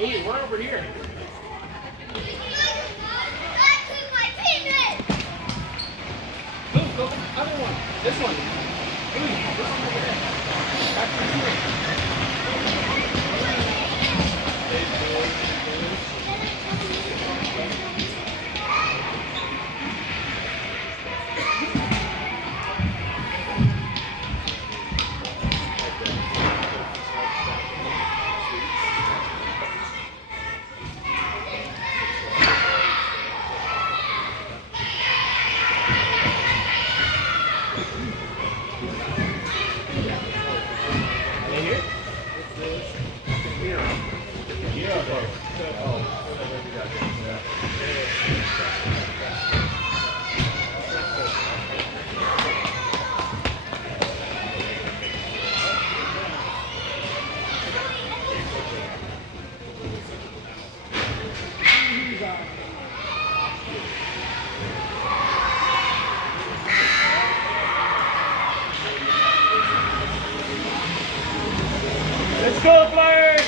Boji, run over here. Move, go other one. This one. Boji, this one over there. Back to the Let's go, Flyers!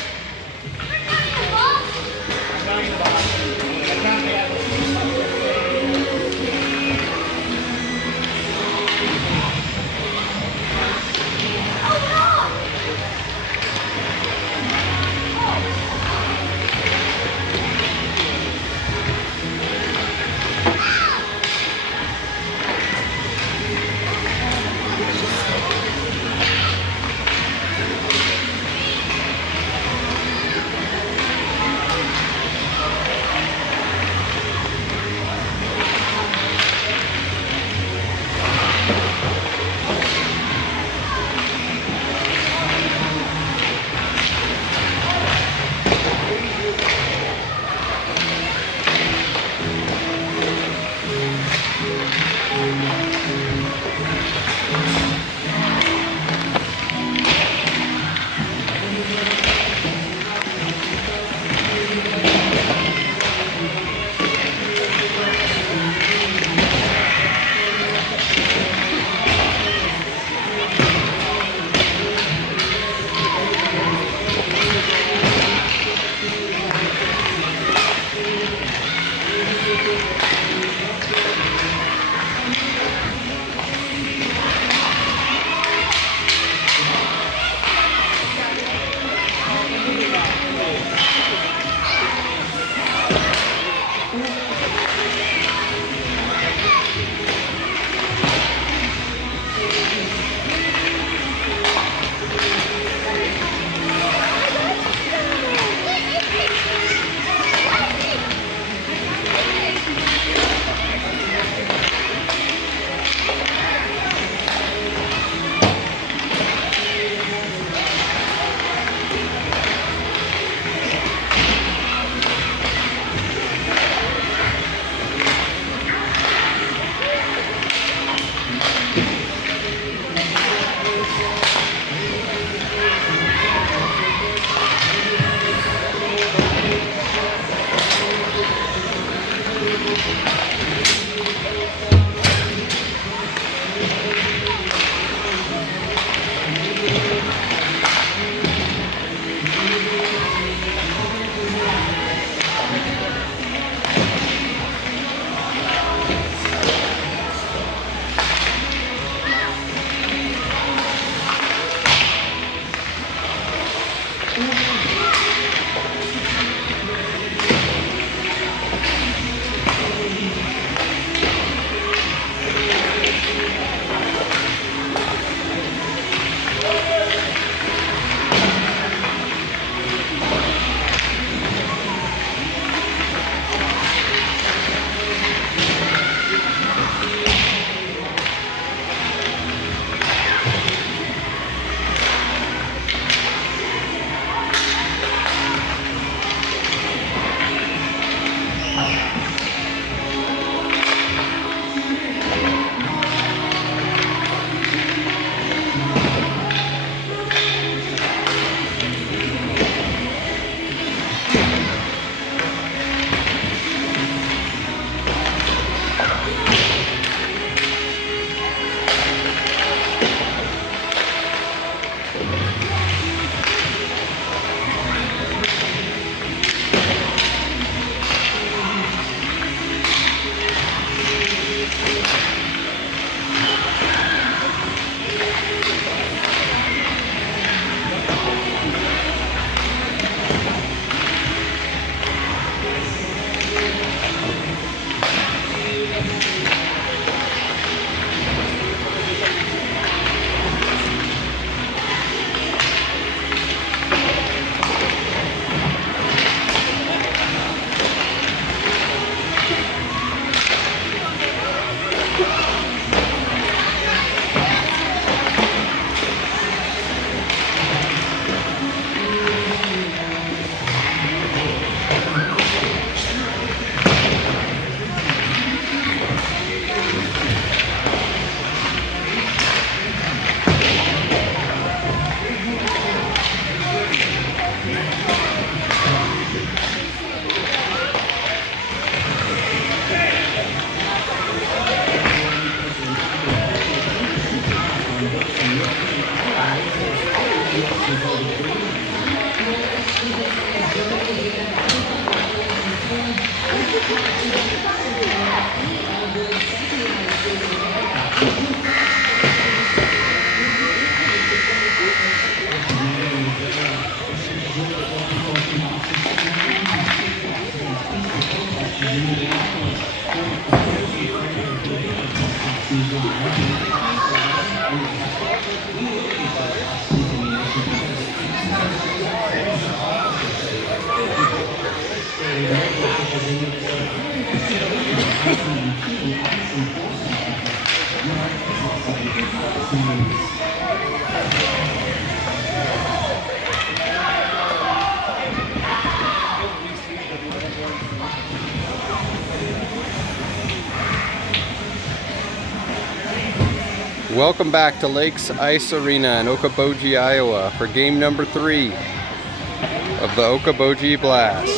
Welcome back to Lakes Ice Arena in Boji, Iowa for game number 3 of the Boji Blast.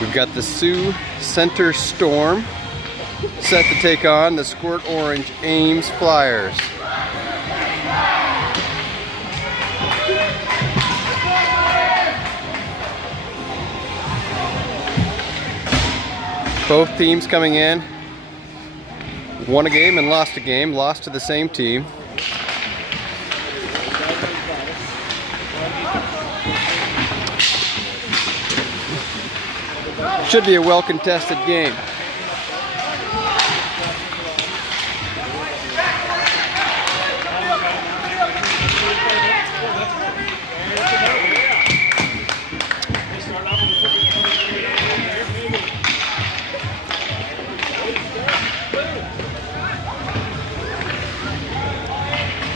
We've got the Sioux Center Storm set to take on the Squirt Orange Ames Flyers. Both teams coming in, won a game and lost a game, lost to the same team. Should be a well-contested game.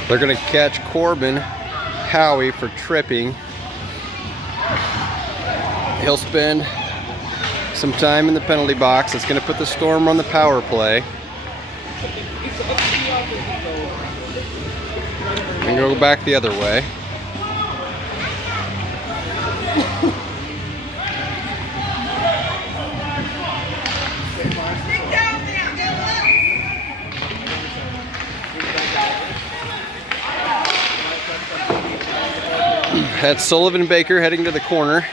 They're going to catch Corbin Howie for tripping. He'll spend some time in the penalty box. It's going to put the Storm on the power play. And go back the other way. That's Sullivan Baker heading to the corner.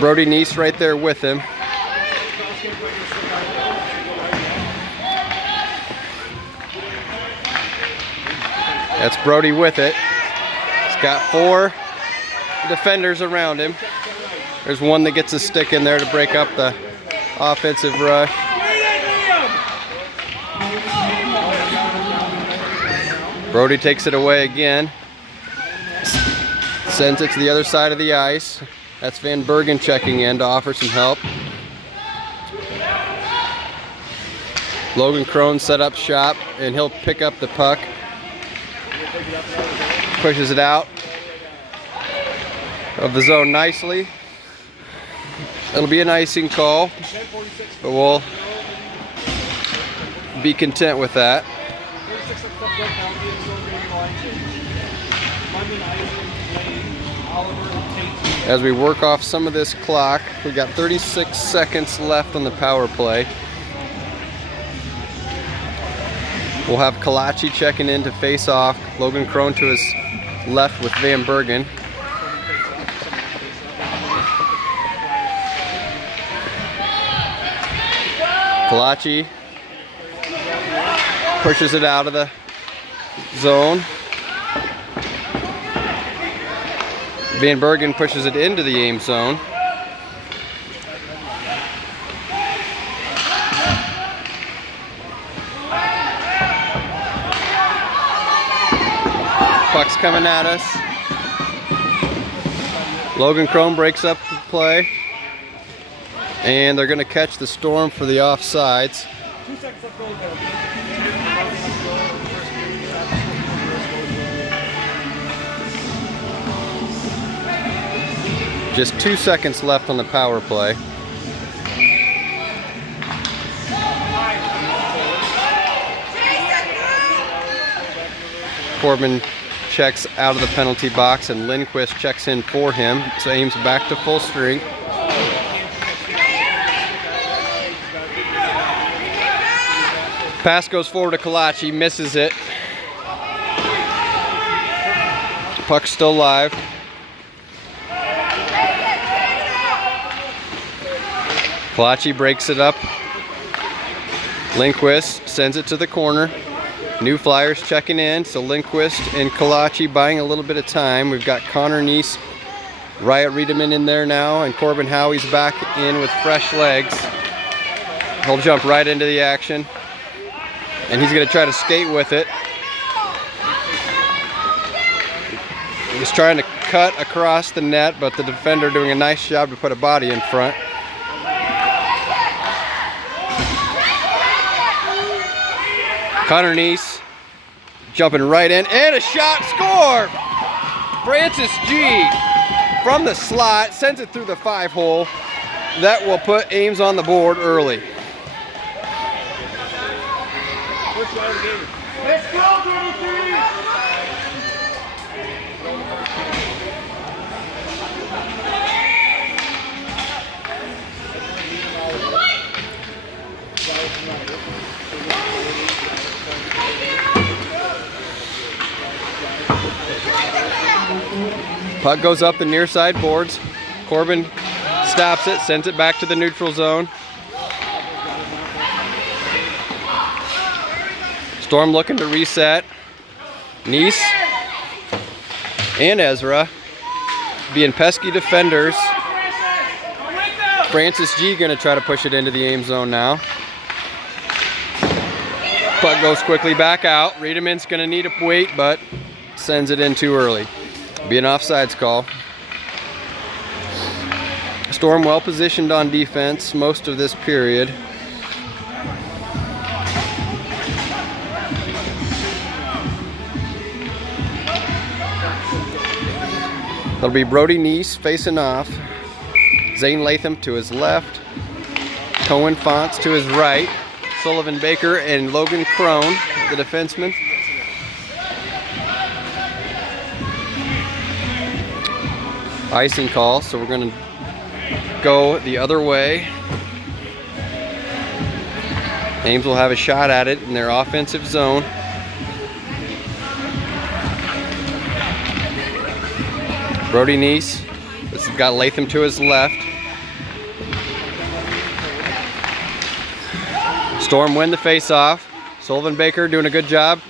Brody Neese right there with him. That's Brody with it. He's got 4 defenders around him. There's one that gets a stick in there to break up the offensive rush. Brody takes it away again. Sends it to the other side of the ice. That's Van Bergen checking in to offer some help. Logan Crone set up shop and he'll pick up the puck. Pushes it out of the zone nicely. It'll be an icing call, but we'll be content with that. As we work off some of this clock, we got 36 seconds left on the power play. We'll have Kalachi checking in to face off. Logan Crone to his left with Van Bergen. Kalachi pushes it out of the zone. Van Bergen pushes it into the Ames zone. Puck's coming at us. Logan Crone breaks up the play. And they're going to catch the Storm for the offsides. Just 2 seconds left on the power play. Corbin checks out of the penalty box and Lindquist checks in for him. So Ames back to full strength. Pass goes forward to Kalachi, misses it. Puck's still live. Kalachi breaks it up. Lindquist sends it to the corner. New Flyers checking in, so Lindquist and Kalachi buying a little bit of time. We've got Connor Neese, Riot Riedemann in there now, and Corbin Howie's back in with fresh legs. He'll jump right into the action, and he's going to try to skate with it. He's trying to cut across the net, but the defender doing a nice job to put a body in front. Connor Neese jumping right in, and a shot, score! Francis G from the slot sends it through the 5-hole. That will put Ames on the board early. Let's go, 23! Puck goes up the near side boards. Corbin stops it, sends it back to the neutral zone. Storm looking to reset. Neese and Ezra being pesky defenders. Francis G gonna try to push it into the Ames zone now. Puck goes quickly back out. Riedemann's gonna need a wait, but sends it in too early. Be an offsides call. Storm well positioned on defense most of this period. That'll be Brody Neese facing off. Zane Latham to his left. Cohen Fonts to his right. Sullivan Baker and Logan Crone, the defenseman. Icing call, so we're going to go the other way. Ames will have a shot at it in their offensive zone. Brody Neese, this has got Latham to his left. Storm win the face-off. Sullivan Baker doing a good job.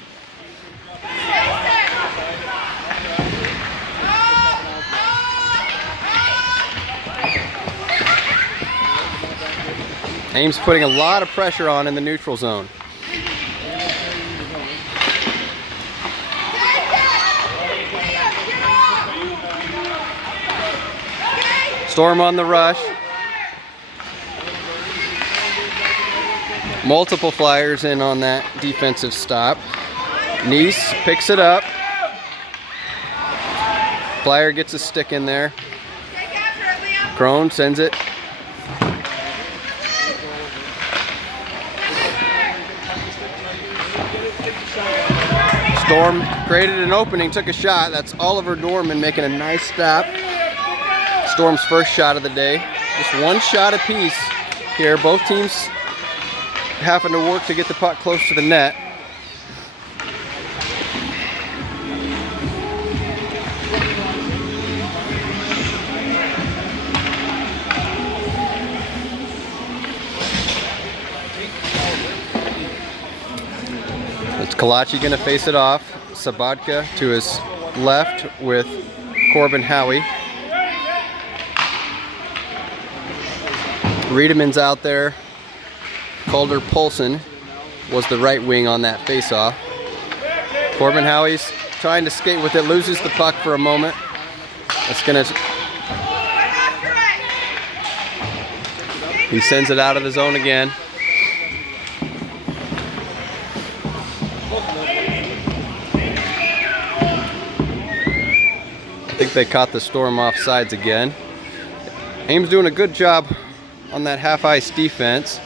Ames putting a lot of pressure on in the neutral zone. Storm on the rush. Multiple Flyers in on that defensive stop. Neese picks it up. Flyer gets a stick in there. Crone sends it. Storm created an opening, took a shot. That's Oliver Dorman making a nice stop. Storm's first shot of the day. Just one shot apiece here. Both teams having to work to get the puck close to the net. It's Kalachi gonna face it off. Sabatka to his left with Corbin Howie. Riedemann's out there. Calder Polson was the right wing on that face-off. Corbin Howie's trying to skate with it, loses the puck for a moment. That's gonna... He sends it out of the zone again. I think they caught the Storm off sides again. Ames doing a good job on that half-ice defense.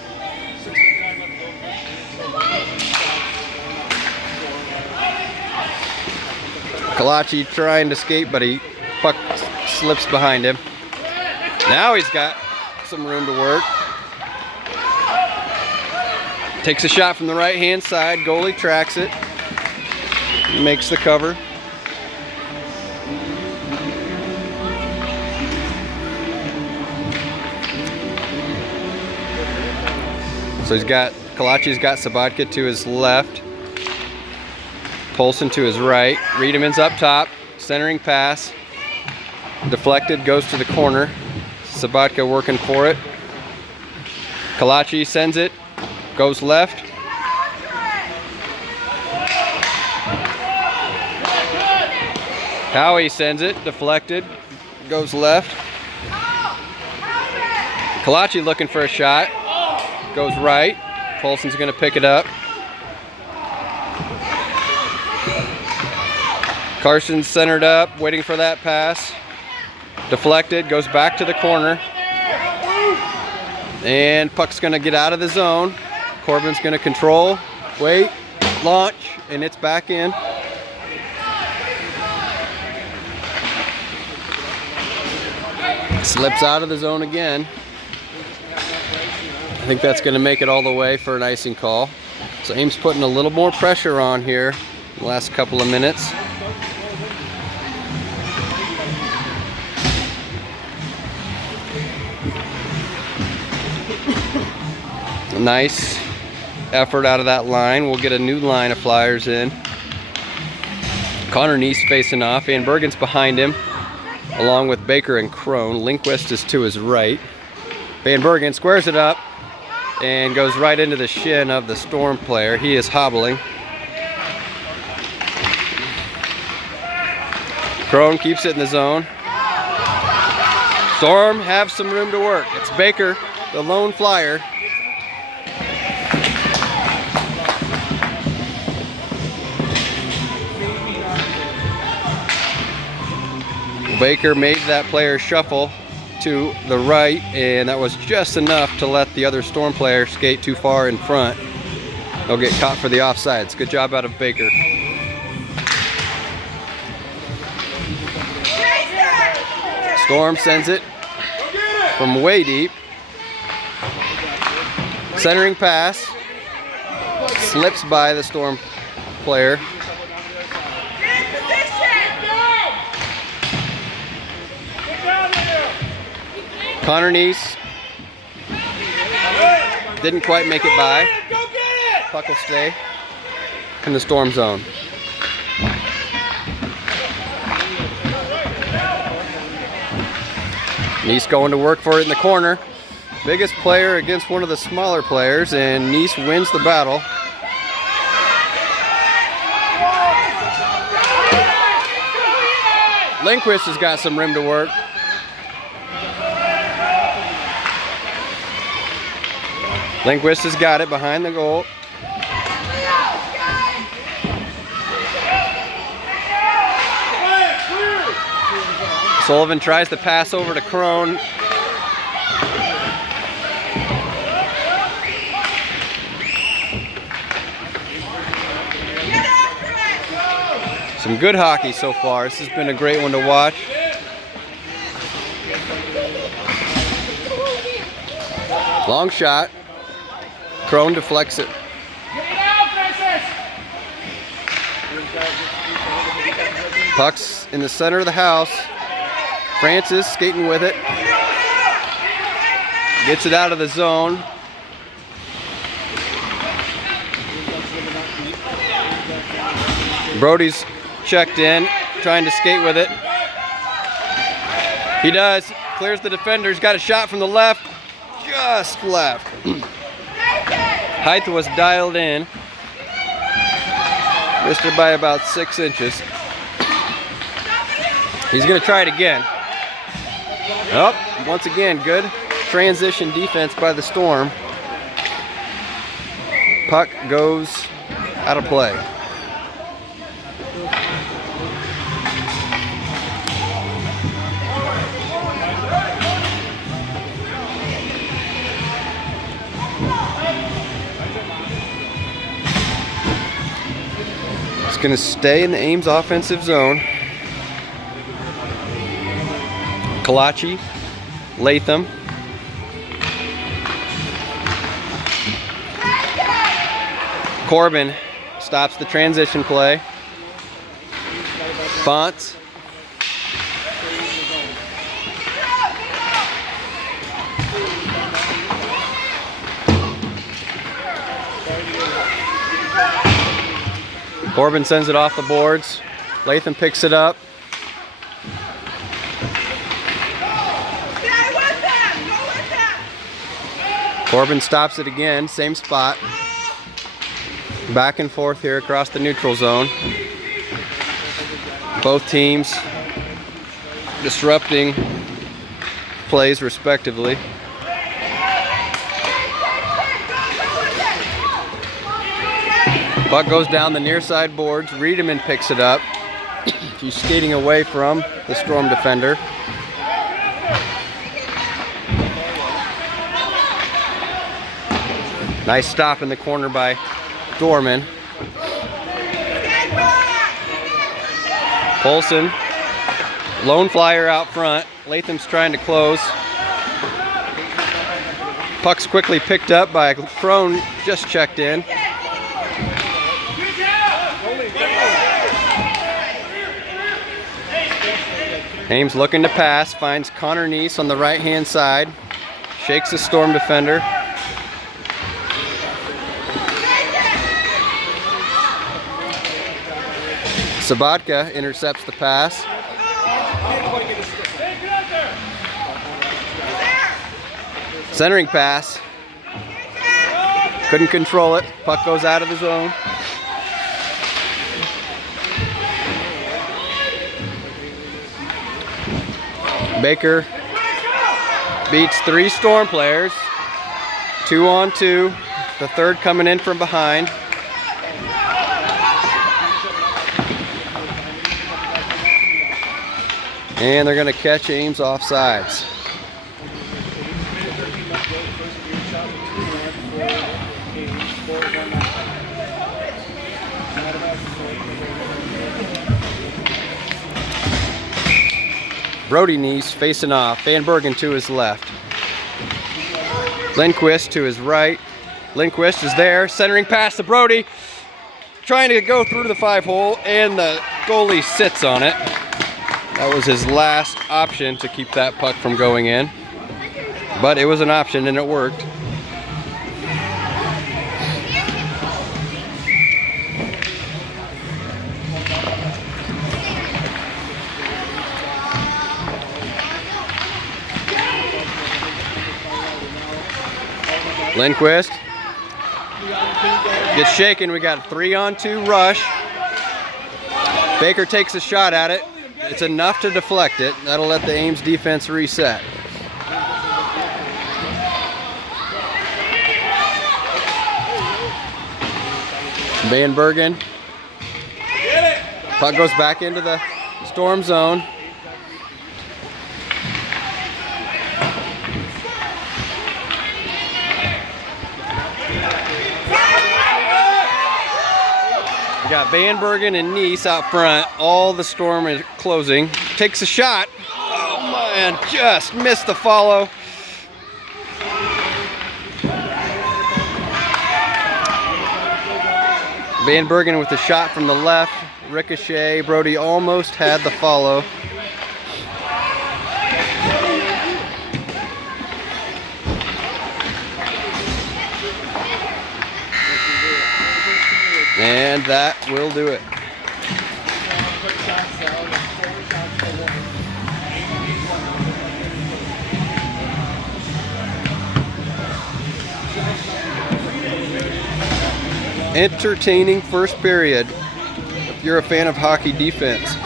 Kalachi trying to skate, but puck slips behind him. Now he's got some room to work. Takes a shot from the right-hand side. Goalie tracks it. Makes the cover. So Kalachi's got Sabatka to his left. Polson to his right. Riedeman's up top. Centering pass. Deflected, goes to the corner. Sabatka working for it. Kalachi sends it. Goes left. Howie sends it. Deflected. Goes left. Kalachi looking for a shot. Goes right. Polson's going to pick it up. Carson's centered up, waiting for that pass. Deflected, goes back to the corner. And puck's going to get out of the zone. Corbin's going to control, wait, launch, and it's back in. Slips out of the zone again. I think that's going to make it all the way for an icing call. So Ames putting a little more pressure on here in the last couple of minutes. Nice effort out of that line. We'll get a new line of Flyers in. Connor Neese facing off. Van Bergen's behind him, along with Baker and Crone. Lindquist is to his right. Van Bergen squares it up and goes right into the shin of the Storm player. He is hobbling. Crone keeps it in the zone. Storm have some room to work. It's Baker, the lone Flyer. Baker made that player shuffle to the right, and that was just enough to let the other Storm player skate too far in front. They'll get caught for the offsides. Good job out of Baker. Storm sends it from way deep. Centering pass. Slips by the Storm player. Connor Neese didn't quite make it by. Puck will stay in the Storm zone. Neese going to work for it in the corner. Biggest player against one of the smaller players, and Neese wins the battle. Lindquist has got some rim to work. Lindquist has got it behind the goal. Sullivan tries to pass over to Crone. Some good hockey so far. This has been a great one to watch. Long shot. Crone deflects it. Puck's in the center of the house. Francis skating with it. Gets it out of the zone. Brody's checked in, trying to skate with it. He does. Clears the defender. He's got a shot from the left. Just left. Height was dialed in. Missed it by about 6 inches. He's going to try it again. Oh, once again, good transition defense by the Storm. Puck goes out of play. going to stay in the Ames offensive zone. Kalachi, Latham. Corbin stops the transition play. Fonts. Corbin sends it off the boards. Latham picks it up. Corbin stops it again, same spot. Back and forth here across the neutral zone. Both teams disrupting plays respectively. Puck goes down the near side boards. Riedemann picks it up. He's skating away from the Storm defender. Nice stop in the corner by Dorman. Polson, lone flyer out front. Latham's trying to close. Puck's quickly picked up by Crone, just checked in. Ames looking to pass, finds Connor Neese on the right-hand side. Shakes the Storm defender. Sabatka intercepts the pass. Centering pass. Couldn't control it. Puck goes out of the zone. Baker beats 3 Storm players. 2-on-2. The third coming in from behind. And they're going to catch Ames offsides. Brody Neese facing off. Van Bergen to his left. Lindquist to his right. Lindquist is there. Centering pass to Brody. Trying to go through the 5-hole, and the goalie sits on it. That was his last option to keep that puck from going in. But it was an option and it worked. Lindquist gets shaken. We got a 3-on-2 rush. Baker takes a shot at it. It's enough to deflect it. That'll let the Ames defense reset. Van Bergen. Puck goes back into the Storm zone. We got Van Bergen and Neese out front. All the Storm is closing. Takes a shot. Oh man, just missed the follow. Van Bergen with the shot from the left. Ricochet. Brody almost had the follow. And that will do it. Entertaining first period if you're a fan of hockey defense.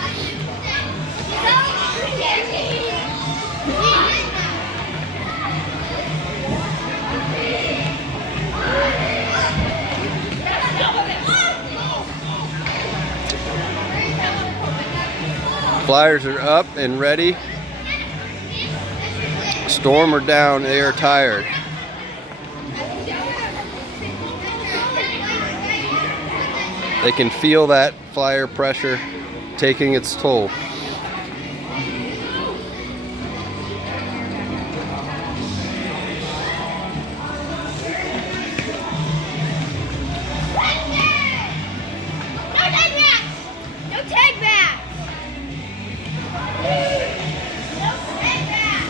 Flyers are up and ready. Storm are down, they are tired. They can feel that flyer pressure taking its toll.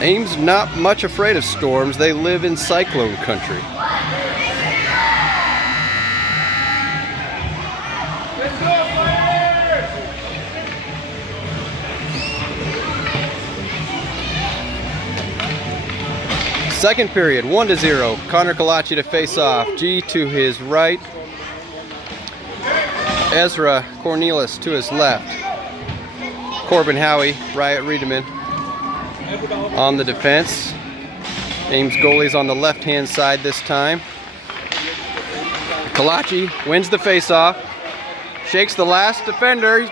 Ames not much afraid of storms. They live in cyclone country. Second period, 1-0. Connor Kalachi to face off. G to his right. Ezra Cornelis to his left. Corbin Howie, Riot Riedemann on the defense. Ames goalie's on the left-hand side this time. Kalachi wins the face-off. Shakes the last defender.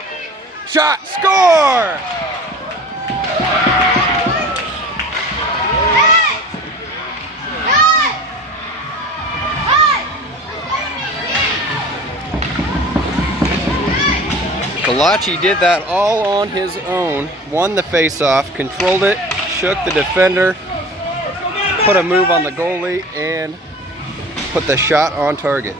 Shot! Score! Kalachi did that all on his own, won the face-off, controlled it, shook the defender, put a move on the goalie, and put the shot on target.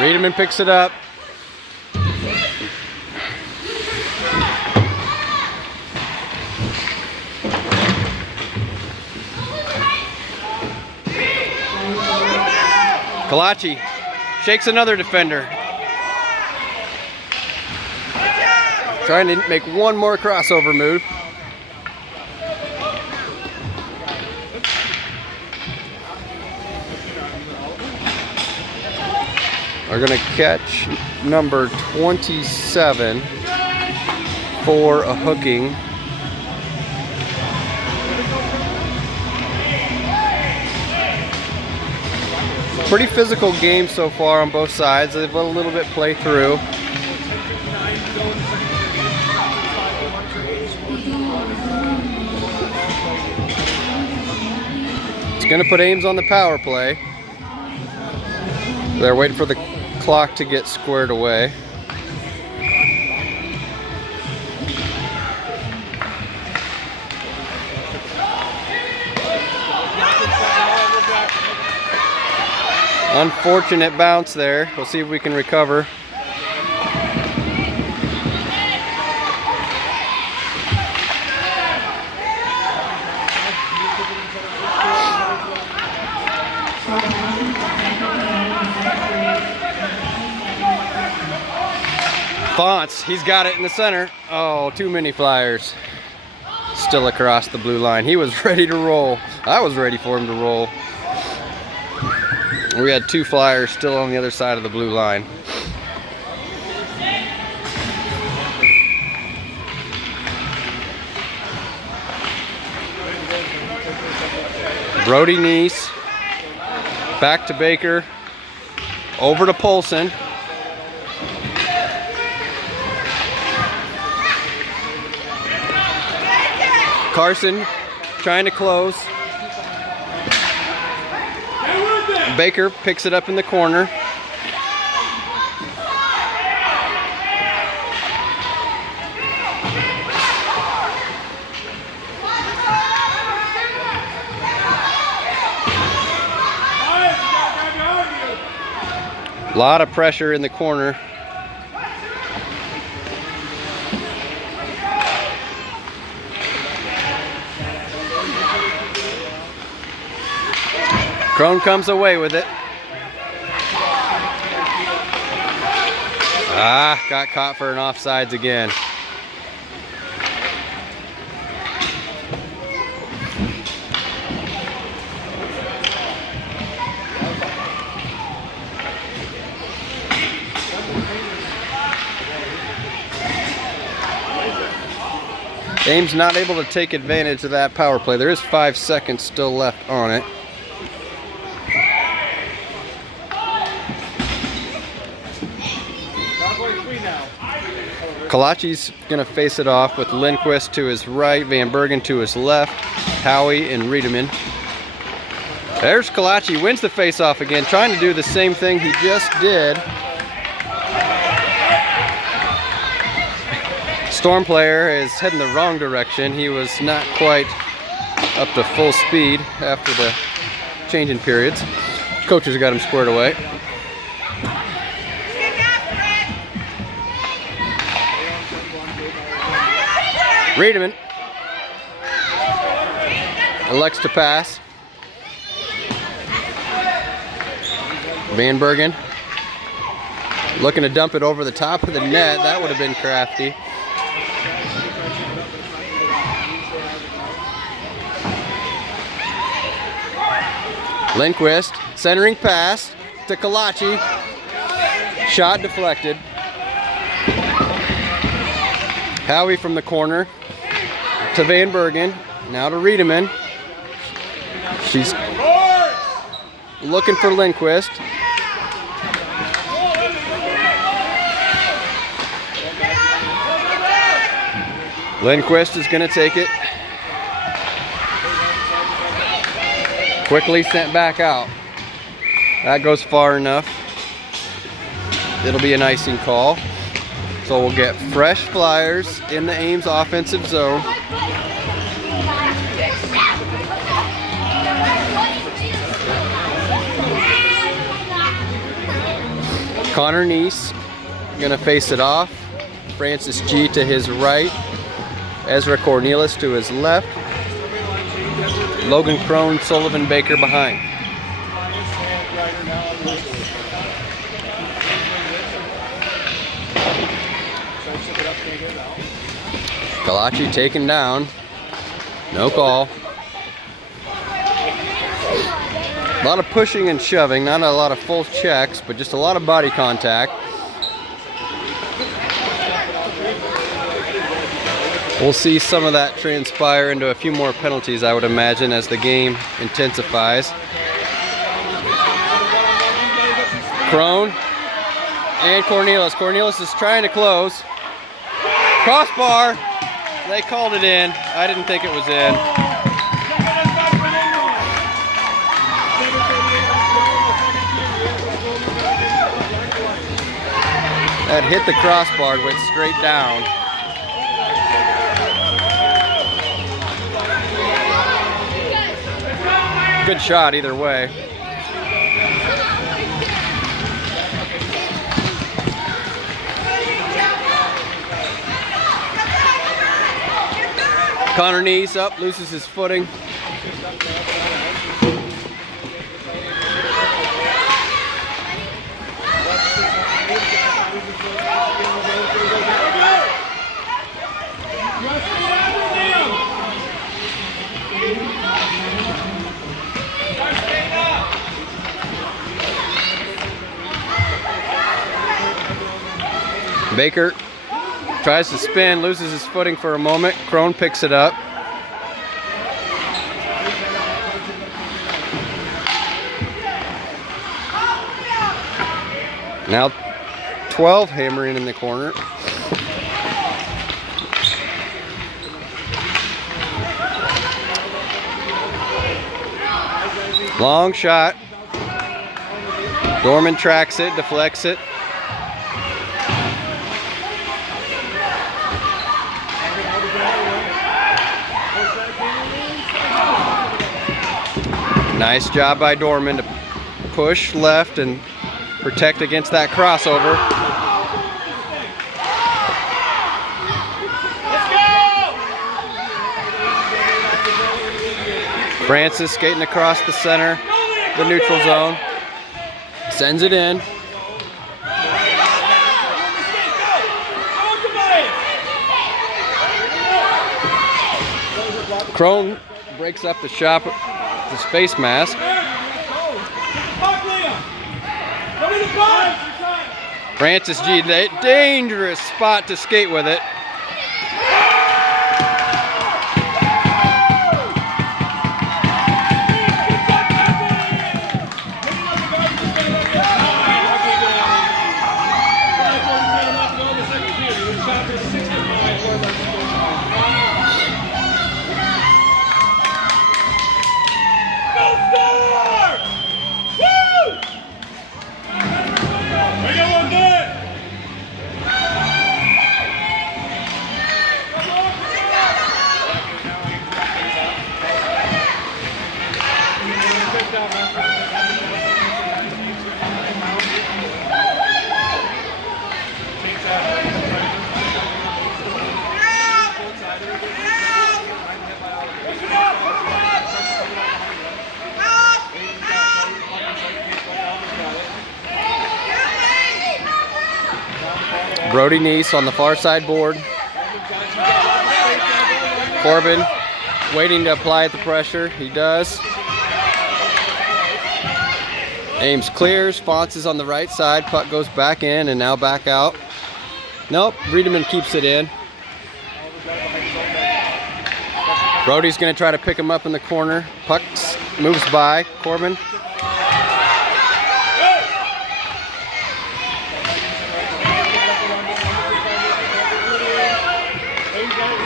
Riedemann picks it up. Kalachi shakes another defender. Trying to make one more crossover move. Are going to catch number 27 for a hooking. Pretty physical game so far on both sides. They've let a little bit play through. It's going to put Ames on the power play. They're waiting for the clock to get squared away. Unfortunate bounce there. We'll see if we can recover. Fonts, he's got it in the center. Oh, too many flyers. Still across the blue line. He was ready to roll. I was ready for him to roll. We had two flyers still on the other side of the blue line. Brody Neese. Back to Baker. Over to Polson. Carson trying to close. Baker picks it up in the corner. A lot of pressure in the corner. Crone comes away with it. Ah, got caught for an offsides again. Ames not able to take advantage of that power play. There is 5 seconds still left on it. Kalachi's going to face it off with Lindquist to his right, Van Bergen to his left, Howie and Riedemann. There's Kalachi, wins the face-off again, trying to do the same thing he just did. Storm player is heading the wrong direction. He was not quite up to full speed after the changing periods. Coaches got him squared away. Riedemann elects to pass. Van Bergen looking to dump it over the top of the net. That would have been crafty. Lindquist, centering pass to Kalachi. Shot deflected. Howie from the corner to Van Bergen. Now to Riedemann. She's looking for Lindquist. Lindquist is going to take it. Quickly sent back out. That goes far enough. It'll be an icing call. So we'll get fresh Flyers in the Ames offensive zone. Connor Neese gonna face it off. Francis G to his right. Ezra Cornelis to his left. Logan Crone, Sullivan Baker behind. Kalachi taken down. No call. A lot of pushing and shoving, not a lot of full checks, but just a lot of body contact. We'll see some of that transpire into a few more penalties, I would imagine, as the game intensifies. Crone and Cornelis. Cornelis is trying to close. Crossbar. They called it in. I didn't think it was in. That hit the crossbar, went straight down. Good shot either way. Connor Neese up, loses his footing. Baker tries to spin, loses his footing for a moment. Crone picks it up. Now 12 hammering in the corner. Long shot. Dorman tracks it, deflects it. Nice job by Dorman to push left and protect against that crossover. Let's go! Francis skating across the center, the neutral zone. Sends it in. Crone breaks up the shot, his face mask. Francis G, dangerous spot to skate with it. Brody Neese on the far side board. Corbin waiting to apply the pressure. He does. Ames clears. Fonts is on the right side. Puck goes back in and now back out. Nope, Riedemann keeps it in. Brody's going to try to pick him up in the corner. Puck moves by. Corbin.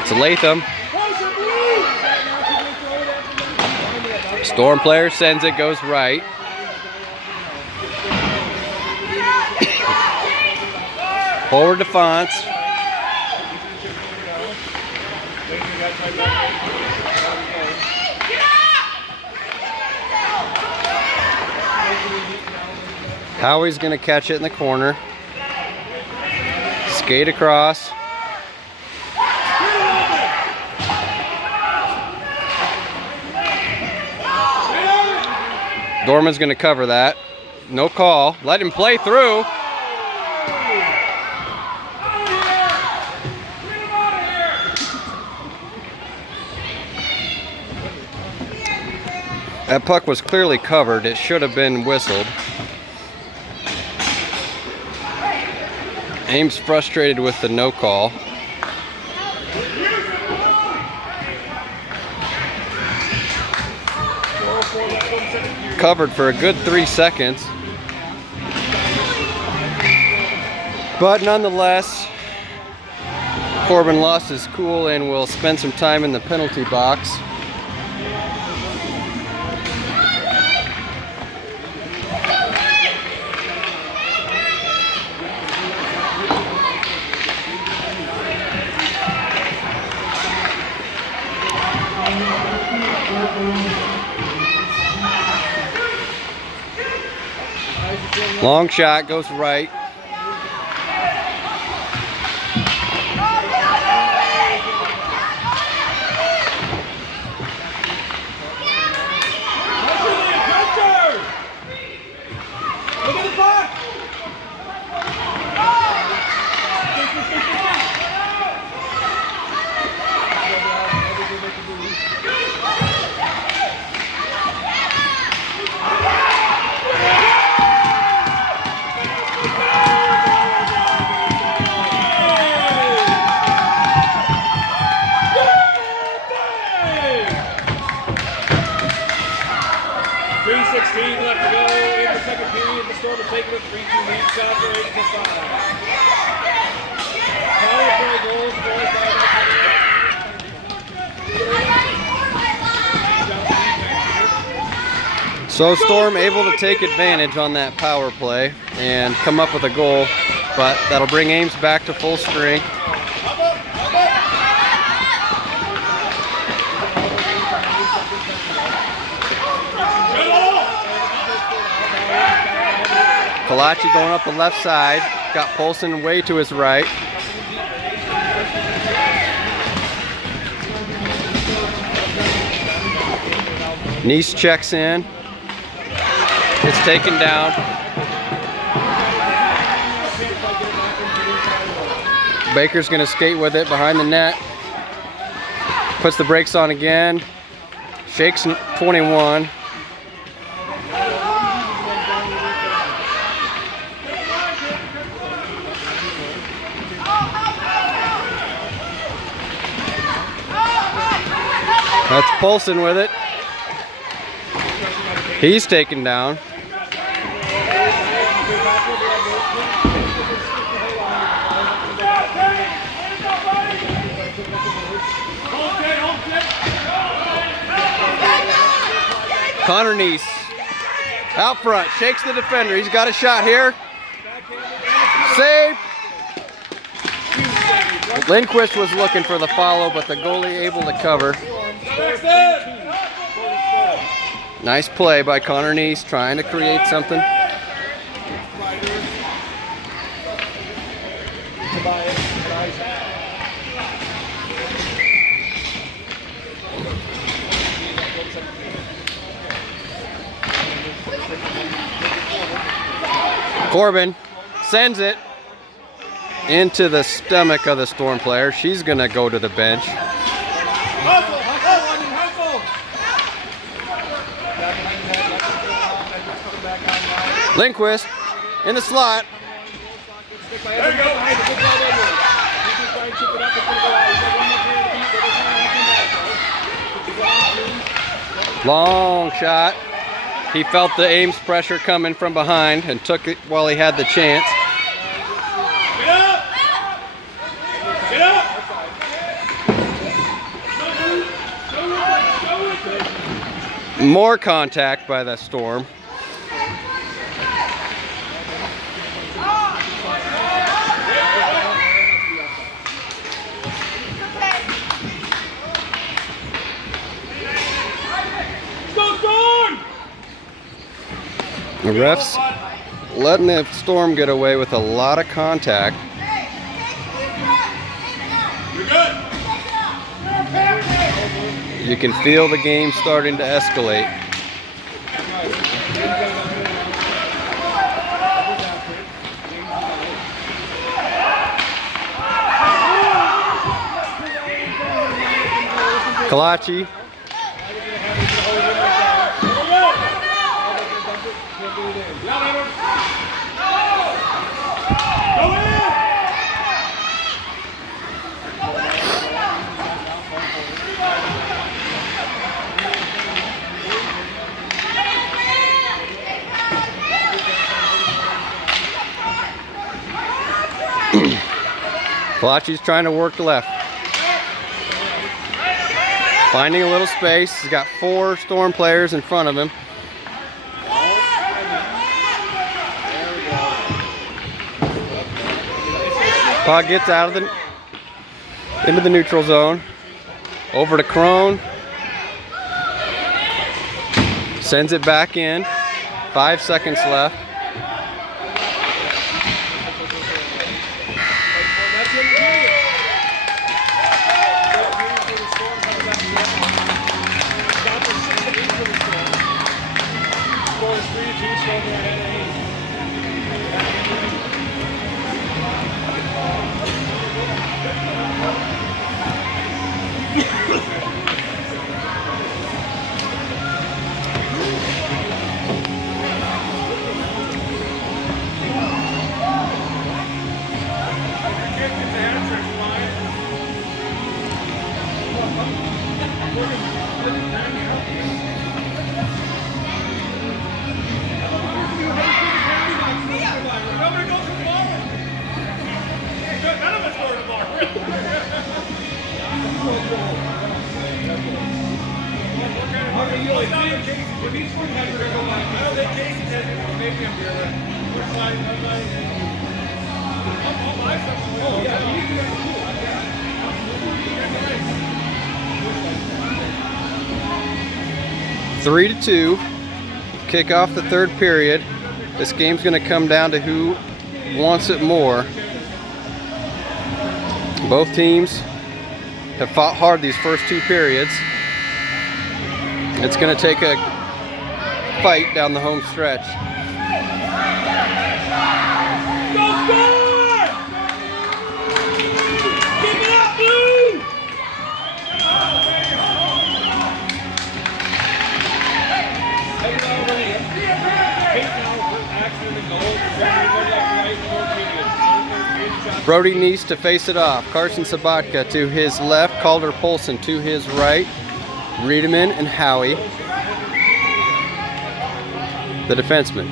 To Latham. Storm player sends it, goes right. Forward to Fonts. Howie's going to catch it in the corner. Skate across. Dorman's going to cover that. No call. Let him play through. That puck was clearly covered. It should have been whistled. Ames frustrated with the no call. Covered for a good 3 seconds. But nonetheless, Corbin lost his cool and will spend some time in the penalty box. Long shot goes right. So Storm able to take advantage on that power play and come up with a goal, but that'll bring Ames back to full strength. Kalachi going up the left side, got Polson way to his right. Neese checks in. It's taken down. Baker's going to skate with it behind the net. Puts the brakes on again. Shakes 21. That's Polson with it. He's taken down. Connor Neese out front, shakes the defender. He's got a shot here. Save. Lindquist was looking for the follow, but the goalie able to cover. Nice play by Connor Neese, trying to create something. Corbin sends it into the stomach of the Storm player. She's gonna go to the bench. Lindquist in the slot. There you go. Long shot. He felt the Ames pressure coming from behind and took it while he had the chance. Get up! Get up! More contact by the Storm. The refs letting the Storm get away with a lot of contact. You're good. You can feel the game starting to escalate. Kalachi. Kalachi's trying to work left. Finding a little space. He's got 4 Storm players in front of him. Puck gets out of into the neutral zone. Over to Crone. Sends it back in. 5 seconds left. Three to 2. Kick off the third period. This game's going to come down to who wants it more. Both teams have fought hard these first 2 periods. It's going to take a fight down the home stretch. Go score! Give it up, Blue! Brody Neese to face it off. Carson Sabatka to his left. Calder Polson to his right. Riedemann and Howie, the defenseman.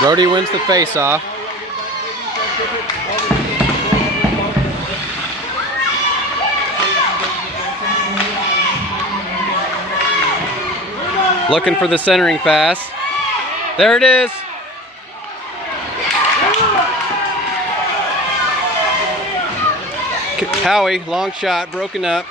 Brody wins the face-off. Looking for the centering pass. There it is. Howie, long shot, broken up.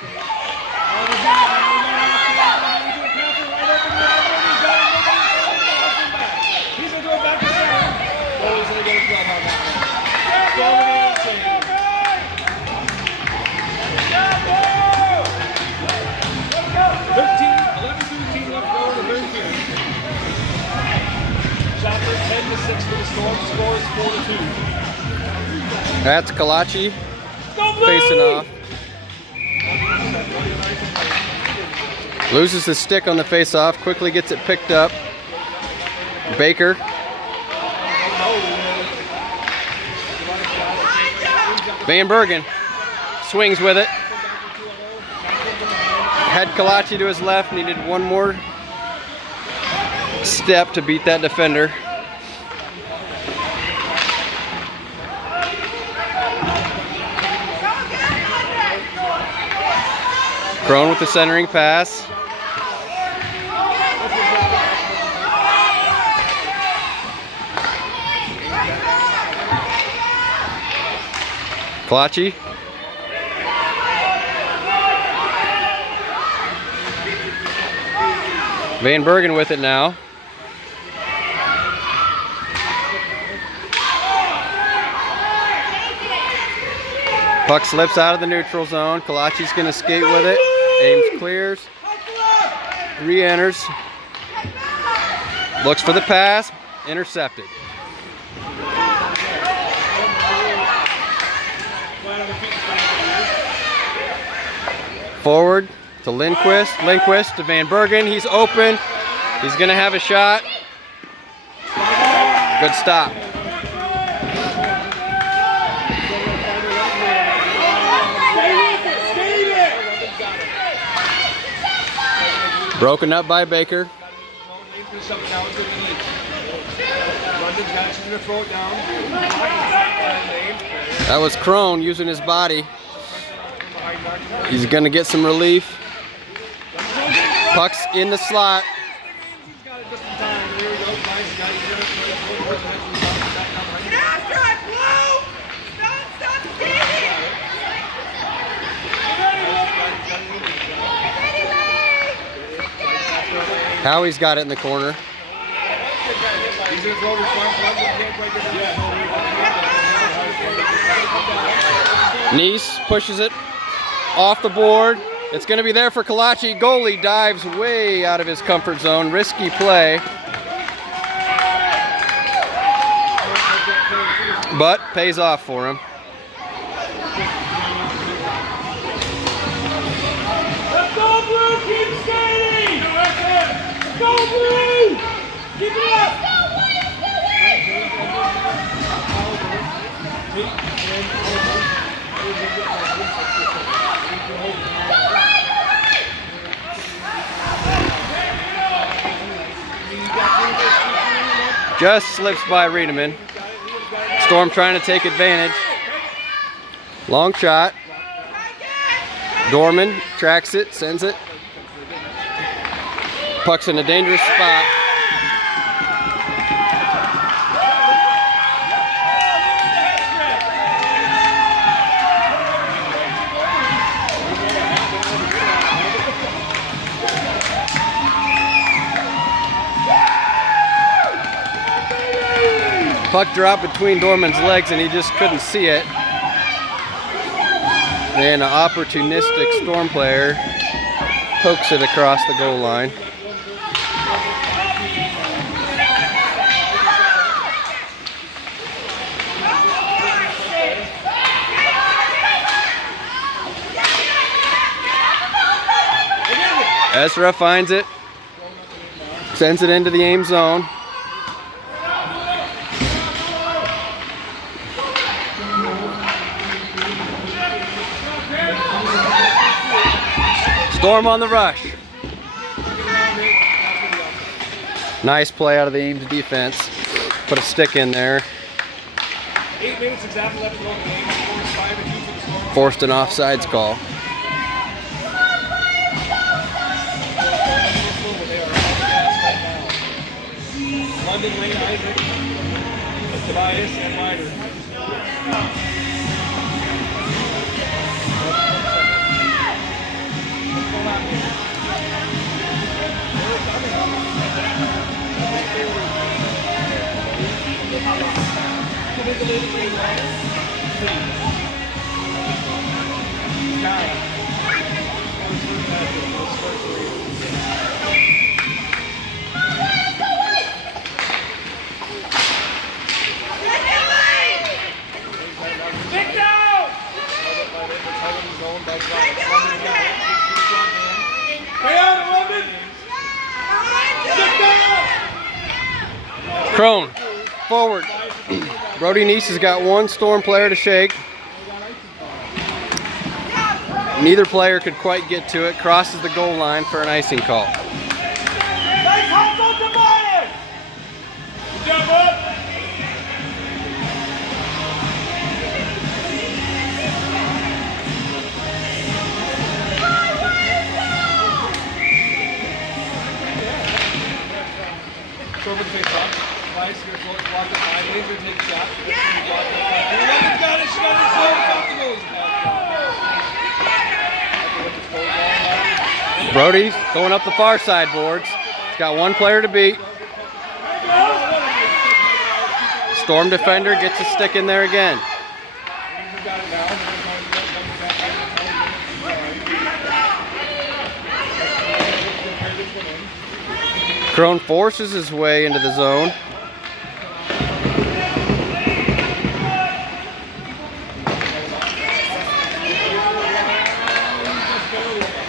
That's Kalachi facing off. Loses his stick on the face-off, quickly gets it picked up. Baker. Van Bergen swings with it. Had Kalachi to his left, needed one more step to beat that defender. Crone with the centering pass. Kalachi. Van Bergen with it now. Puck slips out of the neutral zone. Kalachi's going to skate with it. Ames clears. Re-enters. Looks for the pass. Intercepted. Forward to Lindquist. Lindquist to Van Bergen. He's open. He's going to have a shot. Good stop. Broken up by Baker. That was Crone using his body. He's going to get some relief. Puck's in the slot. Howie's got it in the corner. Nice pushes it off the board. It's going to be there for Kalachi. Goalie dives way out of his comfort zone. Risky play. But pays off for him. Let's go, Blue! Keep skating! Go, Blue! Keep it up! Just slips by Riedemann. Storm trying to take advantage. Long shot. Dorman tracks it, sends it. Puck's in a dangerous spot. Puck dropped between Dorman's legs and he just couldn't see it. And an opportunistic Storm player pokes it across the goal line. Ezra finds it, sends it into the Ames zone. Storm on the rush. Nice play out of the Ames defense. Put a stick in there. 8 minutes exactly left to go in the game. 5-2 for the Storm. Forced an offsides call. London, Lane, Isaac, Tobias, and Ryder. Crone, forward. Brody Neese has got one Storm player to shake. Neither player could quite get to it. Crosses the goal line for an icing call. Nice hustle, Tobias! Good job, bud! Over the face off. Vice, you're blocked up behind. Lane's gonna take a shot. Got it, she got it, Brody's going up the far side boards. He's got one player to beat. Storm defender gets a stick in there again. Crone forces his way into the zone.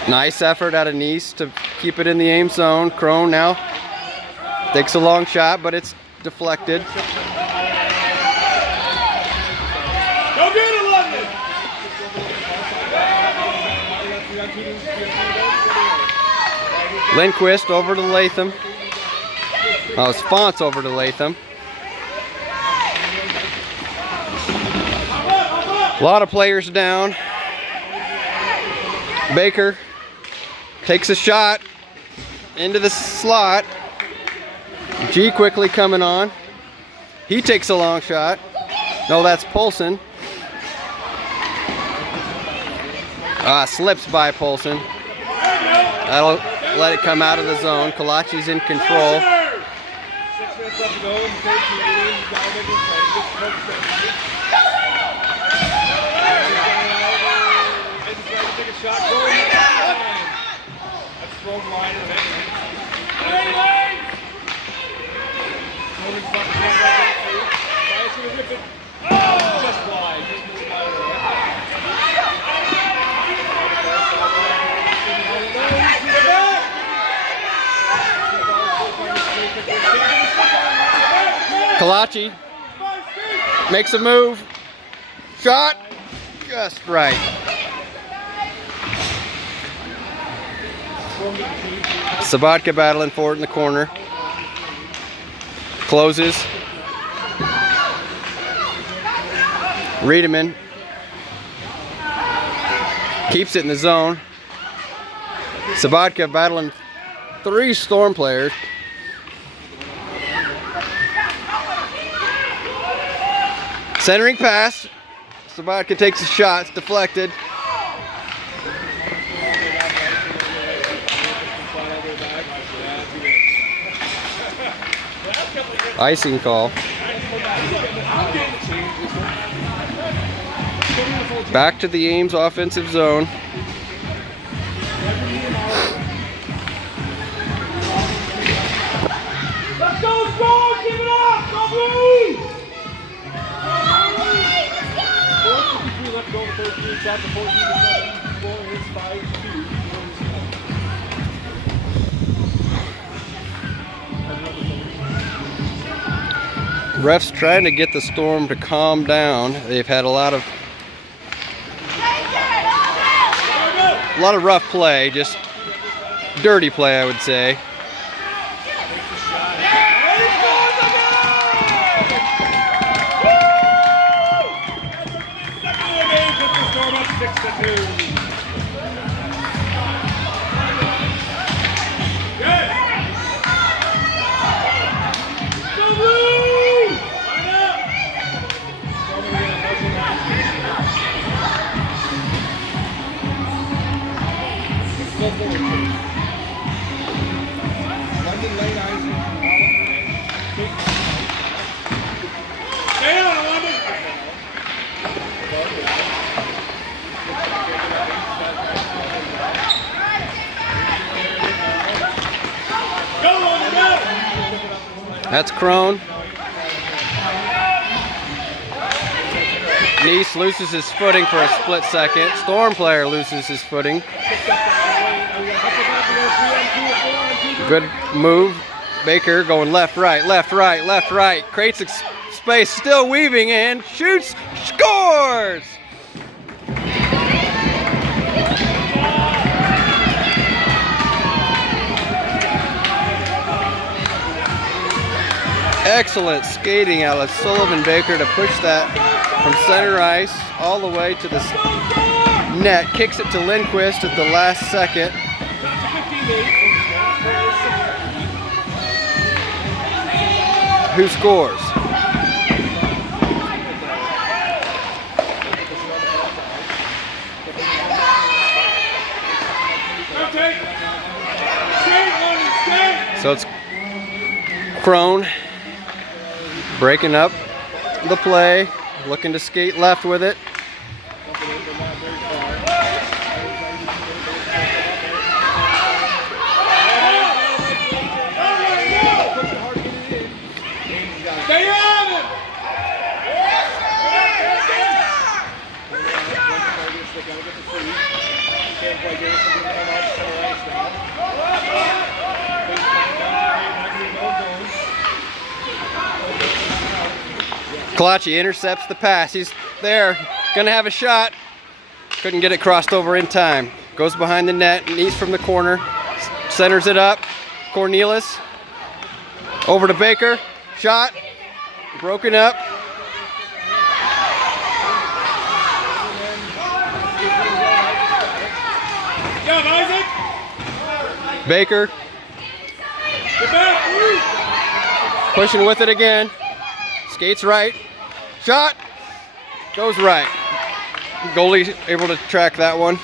Nice effort out of Neese to keep it in the Ames zone. Crone now takes a long shot, but it's deflected. Go get it, London! Lindquist over to Latham. Oh, it's Fonts over to Latham. A lot of players down. Baker takes a shot into the slot. G quickly coming on. He takes a long shot. No, that's Polson. Slips by Polson. That'll let it come out of the zone. Kalachi's in control. 6 minutes left to go in the third period. He's got to make it play. He's trying to take a shot. Go in the line. That's thrown wide and then. Just wide. Just missed out. Kalachi makes a move. Shot. Just right. Sabatka battling for it in the corner. Closes. Riedemann keeps it in the zone. Sabatka battling 3 Storm players. Centering pass. Sabatka takes a shot. It's deflected. Icing call. Back to the Ames offensive zone. Let's go, Squirt! Give it up! Go Blue! 4:53 left to go in the third period. Shot to 14-7. Score is 5-2. Refs trying to get the Storm to calm down. They've had a lot of rough play, just dirty play, I would say. Stay on, 11. Go on the go. That's Crone. Nice loses his footing for a split second. Storm player loses his footing. Good move. Baker going left, right, left, right, left, right. Creates space, still weaving in. Shoots, scores! Excellent skating out of Sullivan Baker to push that from center ice all the way to the net. Kicks it to Lindquist at the last second. Who scores? So it's Crone breaking up the play, looking to skate left with it. Stay on him! Kalachi intercepts the pass. He's there, gonna have a shot. Couldn't get it crossed over in time. Goes behind the net, knees from the corner, centers it up. Cornelis over to Baker. Shot, broken up. Go, Isaac! Baker Get back! pushing with it again. Skates right. Shot goes right. Goalie able to track that one.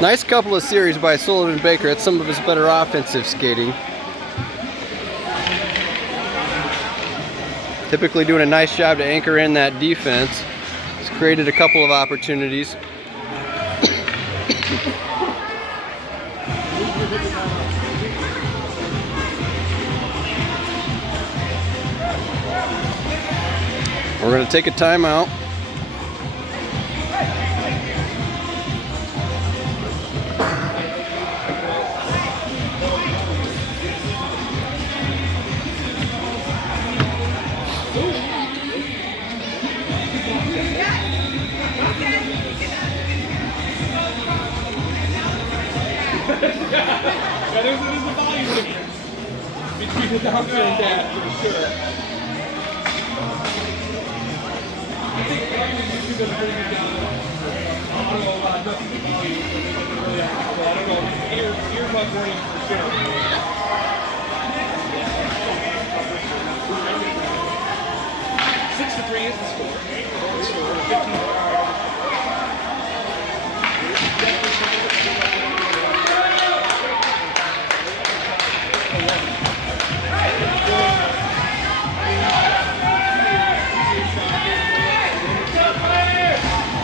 Nice couple of series by Sullivan Baker. It's some of his better offensive skating. Typically doing a nice job to anchor in that defense. He's created a couple of opportunities. We're going to take a timeout. Yeah, there's a volume difference between the doctor and dad, for sure. I think YouTube does pretty good job. I don't know about nothing to volume, but they don't really have to. I don't know. Earbud warning for sure. 6-3 is the score. 15.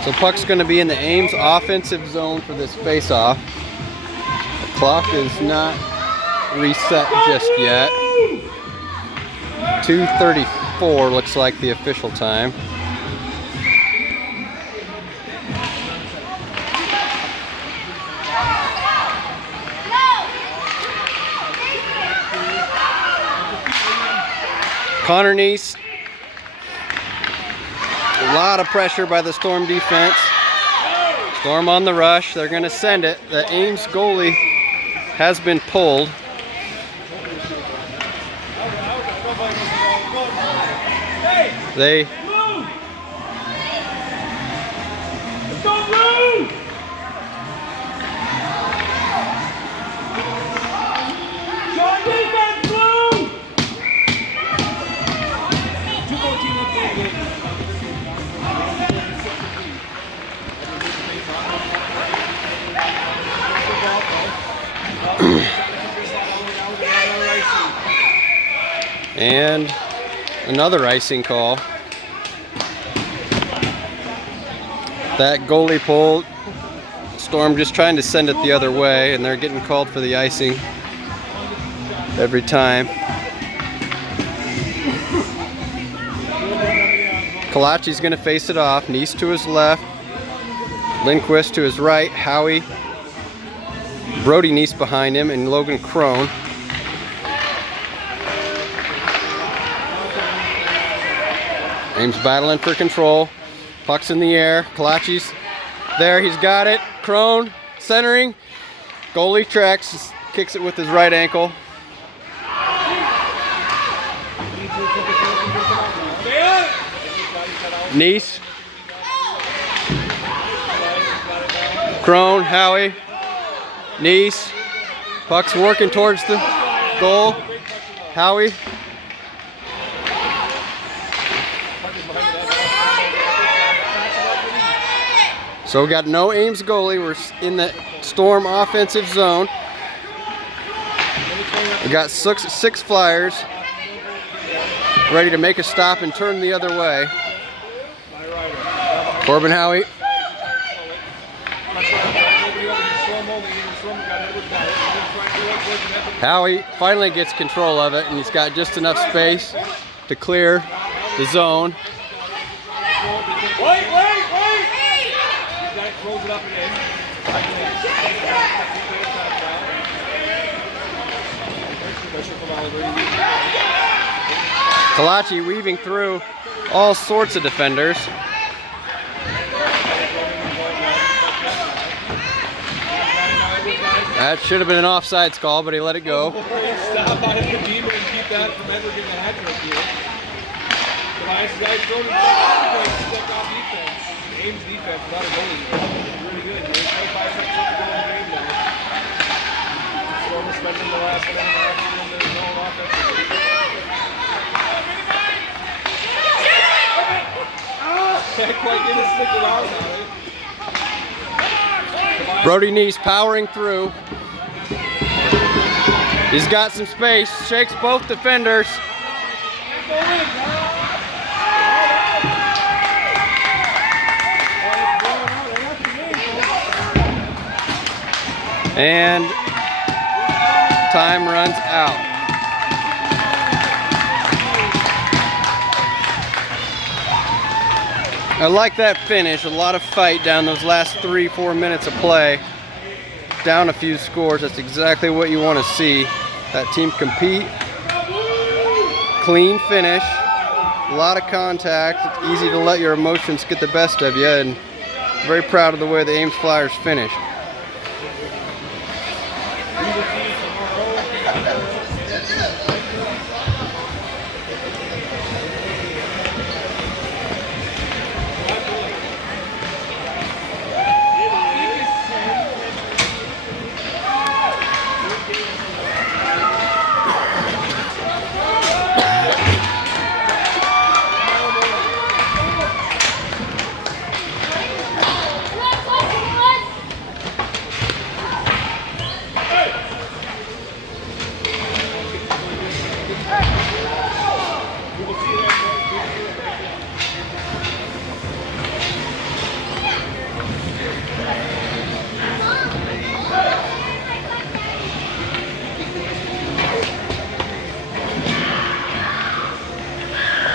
So puck's going to be in the Ames offensive zone for this face-off. The clock is not reset just yet. 2:34 looks like the official time. Connor Neese. A lot of pressure by the Storm defense. Storm on the rush. They're going to send it. The Ames goalie has been pulled. They And another icing call. That goalie pulled. Storm just trying to send it the other way, and they're getting called for the icing every time. Kalachi's going to face it off. Neese to his left. Lindquist to his right. Howie. Brody Neese behind him, and Logan Crone. Ames battling for control. Puck's in the air. Kalachi's there. He's got it. Crone centering. Goalie tracks. Kicks it with his right ankle. Neese. Crone. Howie. Neese. Puck's working towards the goal. Howie. So we got no Ames goalie. We're in the Storm offensive zone. We got six Flyers ready to make a stop and turn the other way. Corbin Howie. Howie finally gets control of it, and he's got just enough space to clear the zone. Wait! Throws it up again. Kalachi weaving through all sorts of defenders. That should have been an offsides call, but he let it go. Stop on it, and keep that from ever getting a hat trick here. The last guy's throwing it step off defense. Ames defense without a goalie. Really good. They're 25 seconds left to go in the game now. Storm is spending the last 1.5 in their zone offense. Can't quite get his stick around now. Brody Neese powering through. He's got some space. Shakes both defenders. And time runs out. I like that finish. A lot of fight down those last 3-4 minutes of play. Down a few scores. That's exactly what you want to see. That team compete. Clean finish. A lot of contact. It's easy to let your emotions get the best of you. And very proud of the way the Ames Flyers finished.